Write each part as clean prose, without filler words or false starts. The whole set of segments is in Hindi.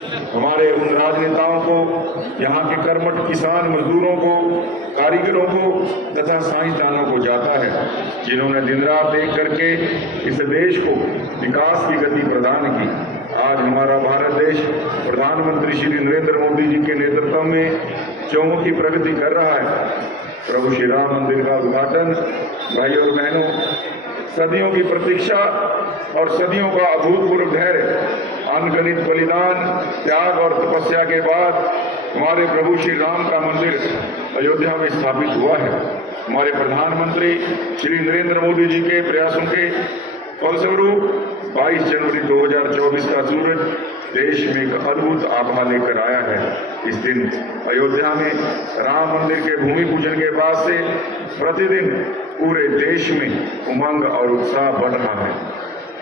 हमारे उन राजनेताओं को, यहाँ के कर्मठ किसान मजदूरों को, कारीगरों को तथा साइंसदानों को जाता है, जिन्होंने दिन रात एक करके इस देश को विकास की गति प्रदान की। आज हमारा भारत देश प्रधानमंत्री श्री नरेंद्र मोदी जी के नेतृत्व में चौमुखी प्रगति कर रहा है। प्रभु श्री राम मंदिर का उद्घाटन, भाइयों और बहनों, सदियों की प्रतीक्षा और सदियों का अभूतपूर्व धैर्य, अनगणित बलिदान, त्याग और तपस्या के बाद हमारे प्रभु श्री राम का मंदिर अयोध्या में स्थापित हुआ है। हमारे प्रधानमंत्री श्री नरेंद्र मोदी जी के प्रयासों के फलस्वरूप 22 जनवरी 2024 का सूरज देश में एक अद्भुत आभा लेकर आया है। इस दिन अयोध्या में राम मंदिर के भूमि पूजन के बाद से प्रतिदिन पूरे देश में उमंग और उत्साह बढ़ रहा है।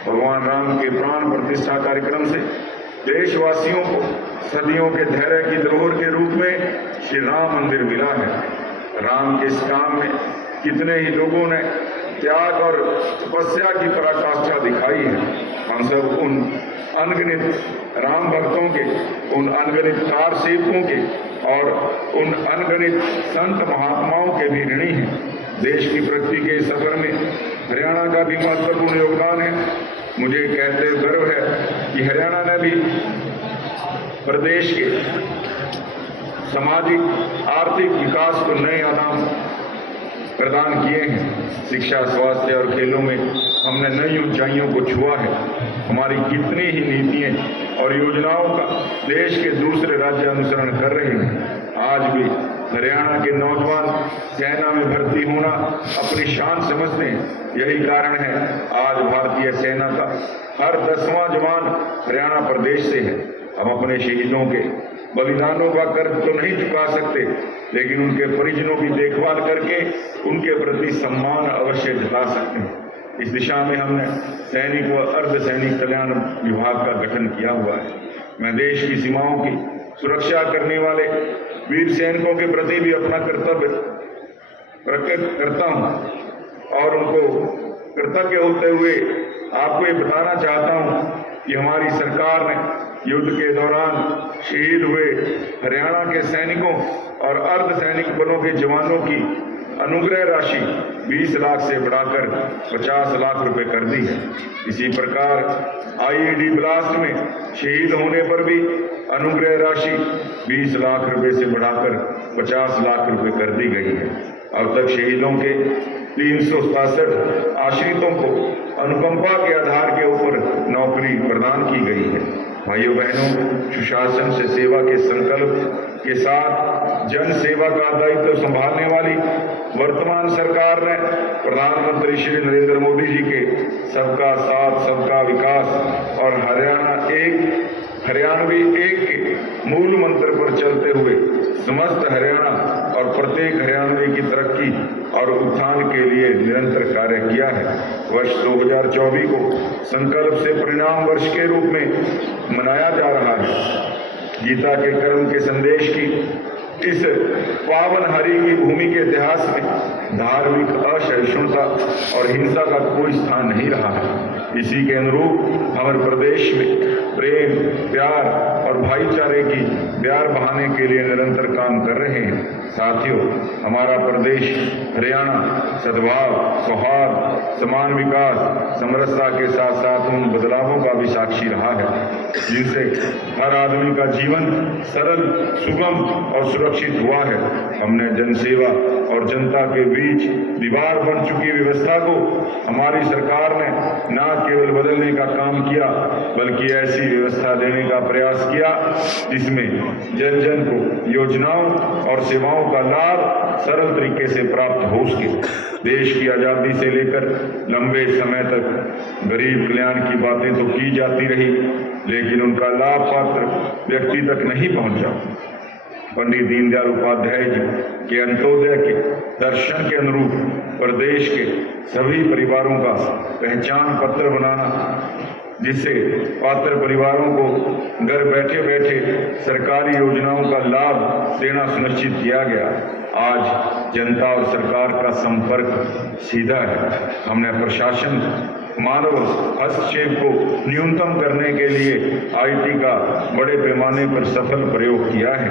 भगवान राम के प्राण प्रतिष्ठा कार्यक्रम से देशवासियों को सदियों के धैर्य की धरोहर के रूप में श्री राम मंदिर मिला है। राम के इस काम में कितने ही लोगों ने त्याग और तपस्या की पराकाष्ठा दिखाई है। हम सब उन अनगिनत राम भक्तों के, उन अनगिनत कार सेवकों के और उन अनगिनत संत महात्माओं के भी ऋणी हैं। देश की प्रगति के सफर में हरियाणा का भी महत्वपूर्ण योगदान है। मुझे कहते हुए गर्व है कि हरियाणा ने भी प्रदेश के सामाजिक आर्थिक विकास को नए आयाम प्रदान किए हैं। शिक्षा, स्वास्थ्य और खेलों में हमने नई ऊंचाइयों को छुआ है। हमारी कितनी ही नीतियां और योजनाओं का देश के दूसरे राज्य अनुसरण कर रहे हैं। आज भी हरियाणा के नौजवान सेना में भर्ती होना अपनी शान समझते हैं। यही कारण है आज भारतीय सेना का हर 10वां जवान हरियाणा प्रदेश से है। हम अपने शहीदों के बलिदानों का कर्ज तो नहीं चुका सकते, लेकिन उनके परिजनों की देखभाल करके उनके प्रति सम्मान अवश्य जता सकते हैं। इस दिशा में हमने सैनिक व अर्ध सैनिक कल्याण विभाग का गठन किया हुआ है। मैं देश की सीमाओं की सुरक्षा करने वाले वीर सैनिकों के प्रति भी अपना कर्तव्य प्रकट करता हूं और उनको कृतज्ञ होते हुए आपको ये बताना चाहता हूं कि हमारी सरकार ने युद्ध के दौरान शहीद हुए हरियाणा के सैनिकों और अर्ध सैनिक बलों के जवानों की अनुग्रह राशि 20 लाख से बढ़ाकर 50 लाख रुपए कर दी है। इसी प्रकार आईईडी ब्लास्ट में शहीद होने पर भी अनुग्रह राशि 20 लाख रुपए से बढ़ाकर 50 लाख रुपए कर दी गई है। अब तक शहीदों के 367 आश्रितों को अनुकंपा के आधार के ऊपर नौकरी प्रदान की गई है। भाइयों बहनों, सुशासन से सेवा के संकल्प के साथ जन सेवा का दायित्व संभालने वाली वर्तमान सरकार ने प्रधानमंत्री श्री नरेंद्र मोदी जी के सबका साथ सबका विकास और हरियाणवी एक के मूल मंत्र पर चलते हुए समस्त हरियाणा और प्रत्येक हरियाणवी की तरक्की और उत्थान के लिए निरंतर कार्य किया है। वर्ष 2024 को संकल्प से परिणाम वर्ष के रूप में मनाया जा रहा है। गीता के कर्म के संदेश की इस पावन हरि की भूमि के इतिहास में धार्मिक असहिष्णुता और हिंसा का कोई स्थान नहीं रहा है। इसी के अनुरूप हमारे प्रदेश में प्रेम, प्यार और भाईचारे की प्यार बहाने के लिए निरंतर काम कर रहे हैं। साथियों, हमारा प्रदेश हरियाणा सद्भाव, सौहार्द, समान विकास, समरसता के साथ साथ उन बदलावों का भी साक्षी रहा है जिनसे हर आदमी का जीवन सरल, सुगम और सुरक्षित हुआ है। हमने जनसेवा और जनता के बीच दीवार बन चुकी व्यवस्था को हमारी सरकार ने न केवल बदलने का काम किया, बल्कि ऐसी व्यवस्था देने का प्रयास किया जिसमें जन जन को योजनाओं और सेवाओं का लाभ सरल तरीके से प्राप्त हो सके। देश की आजादी से लेकर लंबे समय तक गरीब कल्याण की बातें तो की जाती रही, लेकिन उनका लाभ पात्र व्यक्ति तक नहीं पहुंचा। पंडित दीनदयाल उपाध्याय जी के अंत्योदय के दर्शन के अनुरूप प्रदेश के सभी परिवारों का पहचान पत्र बनाना, जिससे पात्र परिवारों को घर बैठे बैठे सरकारी योजनाओं का लाभ देना सुनिश्चित किया गया। आज जनता और सरकार का संपर्क सीधा है। हमने प्रशासन मानव हस्तक्षेप को न्यूनतम करने के लिए आईटी का बड़े पैमाने पर सफल प्रयोग किया है।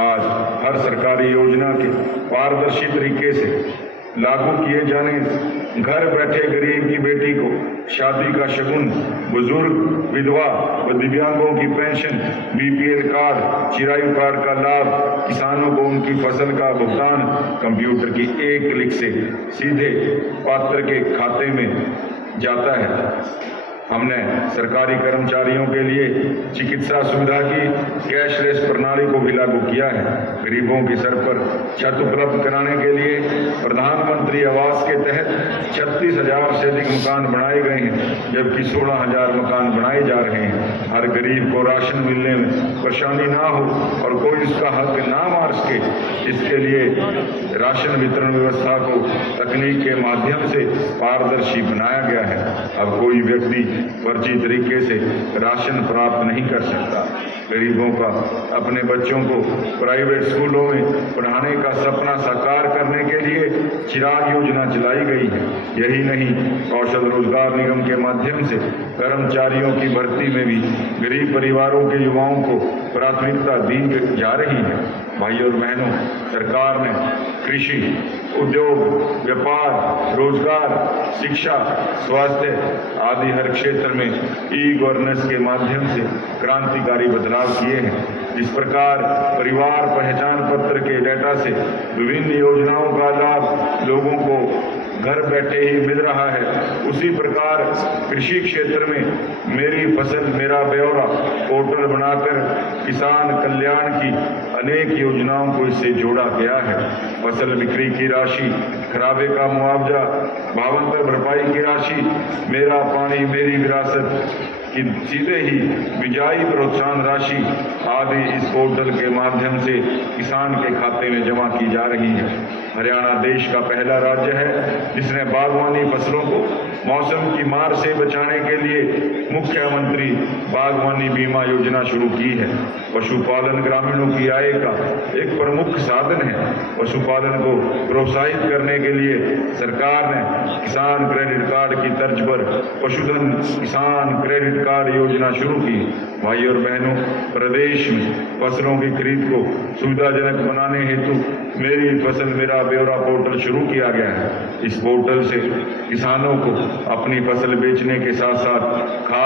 आज हर सरकारी योजना के पारदर्शी तरीके से लागू किए जाने, घर बैठे गरीब की बेटी को शादी का शगुन, बुजुर्ग, विधवा व दिव्यांगों की पेंशन, बीपीएल कार्ड, चिराई कार्ड का लाभ, किसानों को उनकी फसल का भुगतान कंप्यूटर की एक क्लिक से सीधे पात्र के खाते में जाता है। हमने सरकारी कर्मचारियों के लिए चिकित्सा सुविधा की कैशलेस प्रणाली को भी लागू किया है। गरीबों के सर पर छत उपलब्ध कराने के लिए प्रधानमंत्री आवास के तहत 36,000 से अधिक मकान बनाए गए हैं, जबकि 16,000 मकान बनाए जा रहे हैं। हर गरीब को राशन मिलने में परेशानी ना हो और कोई इसका हक ना मार सके, इसके लिए राशन वितरण व्यवस्था को तकनीक के माध्यम से पारदर्शी बनाया गया है। अब कोई व्यक्ति फर्जी तरीके से राशन प्राप्त नहीं कर सकता। गरीबों का अपने बच्चों को प्राइवेट स्कूलों में पढ़ाने का सपना साकार करने के लिए चिराग योजना चलाई गई है। यही नहीं, कौशल रोजगार निगम के माध्यम से कर्मचारियों की भर्ती में भी गरीब परिवारों के युवाओं को प्राथमिकता दी जा रही है। भाइयों और बहनों, सरकार ने कृषि, उद्योग, व्यापार, रोजगार, शिक्षा, स्वास्थ्य आदि हर क्षेत्र में ई गवर्नेंस के माध्यम से क्रांतिकारी बदलाव किए हैं। इस प्रकार परिवार पहचान पत्र के डेटा से विभिन्न योजनाओं का लाभ लोगों को घर बैठे ही मिल रहा है। उसी प्रकार कृषि क्षेत्र में मेरी फसल मेरा ब्यौरा पोर्टल बनाकर किसान कल्याण की अनेक योजनाओं को इससे जोड़ा गया है। फसल बिक्री की राशि, खराबे का मुआवजा, भावांतर भरपाई की राशि, मेरा पानी मेरी विरासत कि सीधे ही बिजाई प्रोत्साहन राशि आदि इस पोर्टल के माध्यम से किसान के खाते में जमा की जा रही है। हरियाणा देश का पहला राज्य है जिसने बागवानी फसलों को मौसम की मार से बचाने के लिए मुख्यमंत्री बागवानी बीमा योजना शुरू की है। पशुपालन ग्रामीणों की आय का एक प्रमुख साधन है। पशुपालन को प्रोत्साहित करने के लिए सरकार ने किसान क्रेडिट कार्ड की तर्ज पर पशुधन किसान क्रेडिट कार्ड योजना शुरू की। भाइयों और बहनों, प्रदेश में फसलों की खरीद को सुविधाजनक बनाने हेतु मेरी फसल मेरा ब्यौरा पोर्टल शुरू किया गया है। इस पोर्टल से किसानों को अपनी फसल बेचने के साथ साथ खाद